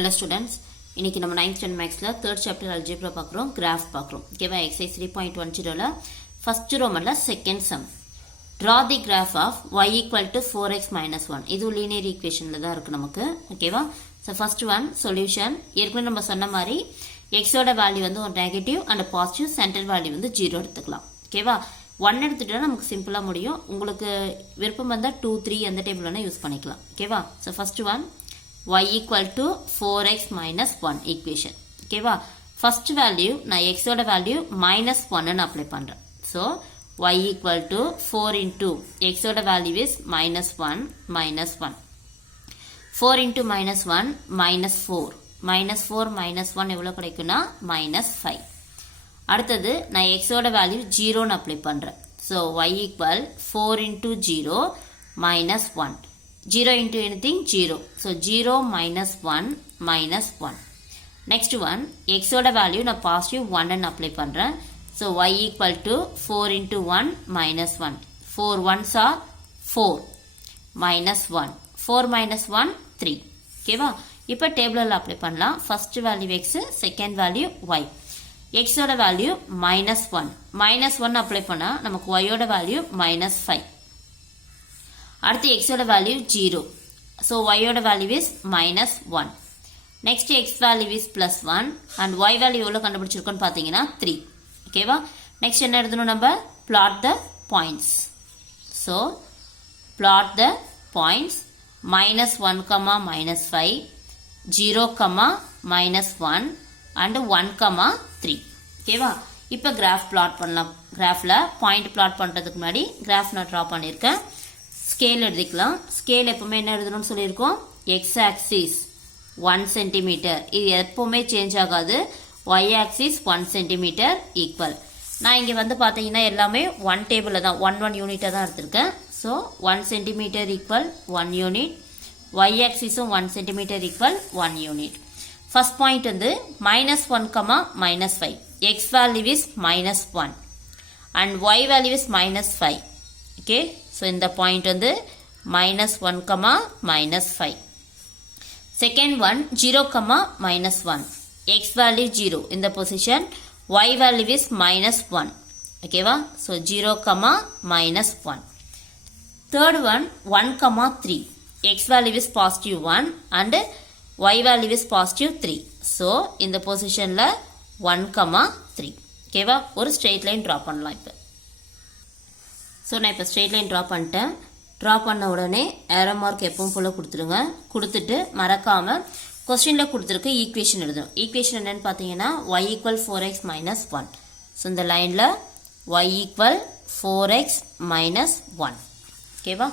Hello students, இன்னைக்கு நம்ம 9th standard mathsல 3rd chapter algebra பார்க்குறோம், graph பார்க்குறோம். ஓகேவா? exercise 3.10ல first romanல second sum. Draw the graph of y equal to 4x minus 1. இது linear equationல தான் இருக்கு நமக்கு. ஓகேவா? So first one solution. ஏற்கனவே நம்ம சொன்ன மாதிரி x ஓட வேல்யூ வந்து ஒரு negative and positive, centre value வந்து 0 எடுத்துக்கலாம். ஓகேவா? 1 எடுத்துட்டா நமக்கு சிம்பிளா முடியும். உங்களுக்கு விருப்பம் வந்தா 2 3 அந்த டேபிள் வேணா யூஸ் பண்ணிக்கலாம். ஓகேவா? So first one y equal to 4x minus 1 equation. ஓகேவா? first value நான் x ஓட வேல்யூ minus 1 ன்னு அப்ளை பண்றேன். so y equal to 4 into x ஓட value is minus 1 minus 1. 4 into minus 1 minus 4. minus 4 minus 1 எவ்வளவு கிடைக்கும்னா minus 5. அடுத்தது நான் x ஓட வேல்யூ 0 ன்னு அப்ளை பண்றேன். so y equal 4 into 0 minus 1. 0 into anything 0. So 0 minus 1 minus 1. Next one x ஓட value நான் பாசிட்டிவ் 1 ன்னு அப்ளை பண்றேன். So y equal to 4 into 1 minus 1. 4 ones are 4 minus 1. 4 minus 1 3. ஓகேவா? இப்போ டேபிள்ல அப்ளை பண்ணலாம். First value x, second value y. x ஓட value minus 1. minus 1 apply பண்ணா நமக்கு y ஓட வேல்யூ minus 5. அடுத்து x ஓட வேல்யூ 0. So y ஓட value is minus 1. Next x value is plus 1 and y value எவ்வளவு கண்டுபிடிச்சிருக்கோம்னு பாத்தீங்கன்னா 3. ஓகேவா? நெக்ஸ்ட் என்ன எழுதணும் நம்ம? plot the points. So plot the points minus 1, minus 5, 0, minus 1 and 1, 3. ஓகேவா? இப்போ கிராஃப் plot பண்ணலாம். கிராஃப்ல பாயிண்ட் plot பண்றதுக்கு முன்னாடி கிராஃப் நான் டிரா பண்ணிருக்கேன். ஸ்கேல் எடுத்துக்கலாம். ஸ்கேல் எப்பவுமே என்ன எழுதணும்னு சொல்லியிருக்கோம்? X axis 1 centimetre. இது எப்பவுமே சேஞ்ச் ஆகாது. y axis 1 centimetre equal. நான் இங்க வந்து பாத்தீங்கன்னா எல்லாமே 1 டேபிள்ல தான் 1 யூனிட்டா தான் எடுத்திருக்கேன். So 1 centimetre equal 1 unit. y ஆக்சிஸும் 1 centimetre equal 1 unit. First point வந்து -1, -5. x value is -1 and y value is -5. Okay? So இந்த பாயிண்ட் வந்து -1, -5. Second one 0, -1. எக்ஸ் வேல்யூ 0 இந்த பொசிஷன். y value is -1. ஓகேவா? So 0, -1. Third one 1, 3. X value is positive 1 and y value is positive 3. So இந்த பொசிஷன்ல 1, 3. ஓகேவா? ஒரு straight line draw பண்ணலாம் இப்போ. ஸோ நான் இப்போ ஸ்ட்ரெயிட் லைன் ட்ரா பண்ணிட்டேன். ட்ரா பண்ண உடனே ஏரோ மார்க் எப்பவும் போல் கொடுத்துருங்க. கொடுத்துட்டு மறக்காமல் கொஸ்டினில் கொடுத்துருக்க ஈக்குவேஷன் எழுதணும். ஈக்குவேஷன் என்னன்னு பார்த்தீங்கன்னா y equal 4x minus 1. So இந்த லைனில் y equal 4x minus 1. ஓகேவா?